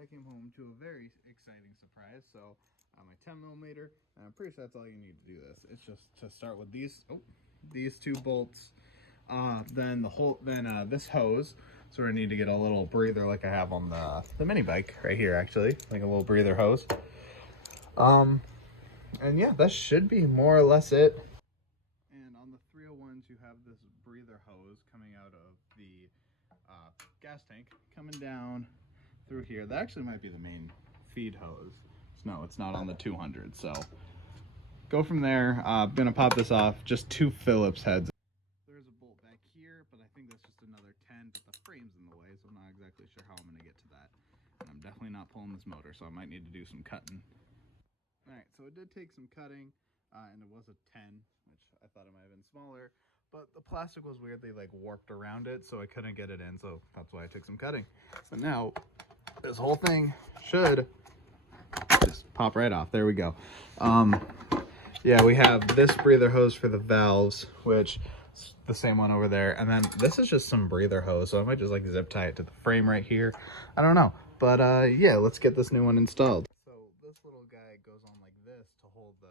I came home to a very exciting surprise. So my 10mm, and I'm pretty sure that's all you need to do this. It's just to start with these two bolts. Then this hose. So we need to get a little breather like I have on the mini bike right here, actually, like a little breather hose. And yeah, that should be more or less it. And on the 301s, you have this breather hose coming out of the gas tank, coming down through here. That actually might be the main feed hose. No, it's not on the 200. So go from there. I'm gonna pop this off. Just 2 Phillips heads. There's a bolt back here, but I think that's just another 10. But the frame's in the way, so I'm not exactly sure how I'm gonna get to that. And I'm definitely not pulling this motor, so I might need to do some cutting. All right, so it did take some cutting, and it was a 10, which I thought it might have been smaller. But the plastic was weirdly like warped around it, so I couldn't get it in. So that's why I took some cutting. So now this whole thing should just pop right off. There we go. Yeah, we have this breather hose for the valves, which is the same one over there. And then this is just some breather hose. So I might just like zip tie it to the frame right here. I don't know. But yeah, let's get this new one installed. So this little guy goes on like this to hold the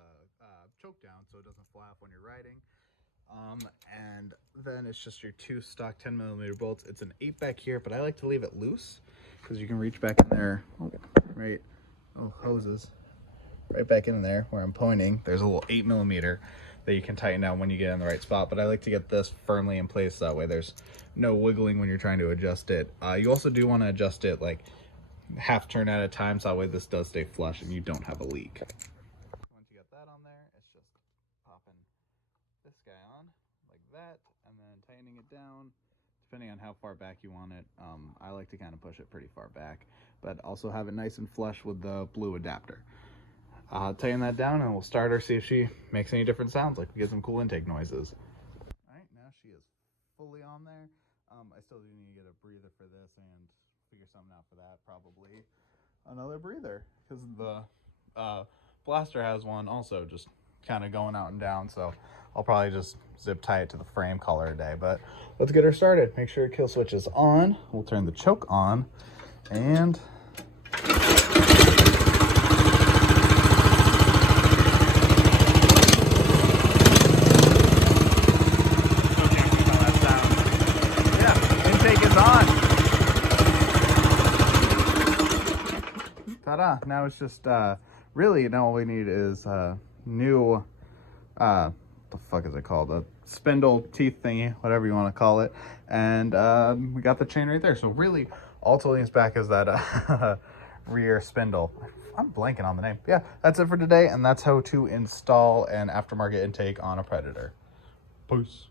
choke down so it doesn't flap when you're riding. And then it's just your 2 stock 10mm bolts. It's an 8 back here, but I like to leave it loose because you can reach back in there. Right. Oh, hoses. Right back in there where I'm pointing. There's a little 8mm that you can tighten down when you get in the right spot. But I like to get this firmly in place that way there's no wiggling when you're trying to adjust it. You also do want to adjust it like half turn at a time, so that way this does stay flush and you don't have a leak. Once you get that on there, it's just popping this guy on like that and then tightening it down depending on how far back you want it. I like to kind of push it pretty far back, but also have it nice and flush with the blue adapter. Tighten that down and we'll start her, see if she makes any different sounds, like we get some cool intake noises. All right, now she is fully on there. I still do need to get a breather for this and figure something out for that. Probably another breather because the blaster has one also just kind of going out and down, so I'll probably just zip tie it to the frame, call her a day. But let's get her started. Make sure kill switch is on. We'll turn the choke on and ta-da. Now it's just really now all we need is new what the fuck is it called, a spindle teeth thingy, whatever you want to call it, and we got the chain right there. So really all it's holding us back is that rear spindle. I'm blanking on the name. Yeah, that's it for today, and that's how to install an aftermarket intake on a Predator. Peace.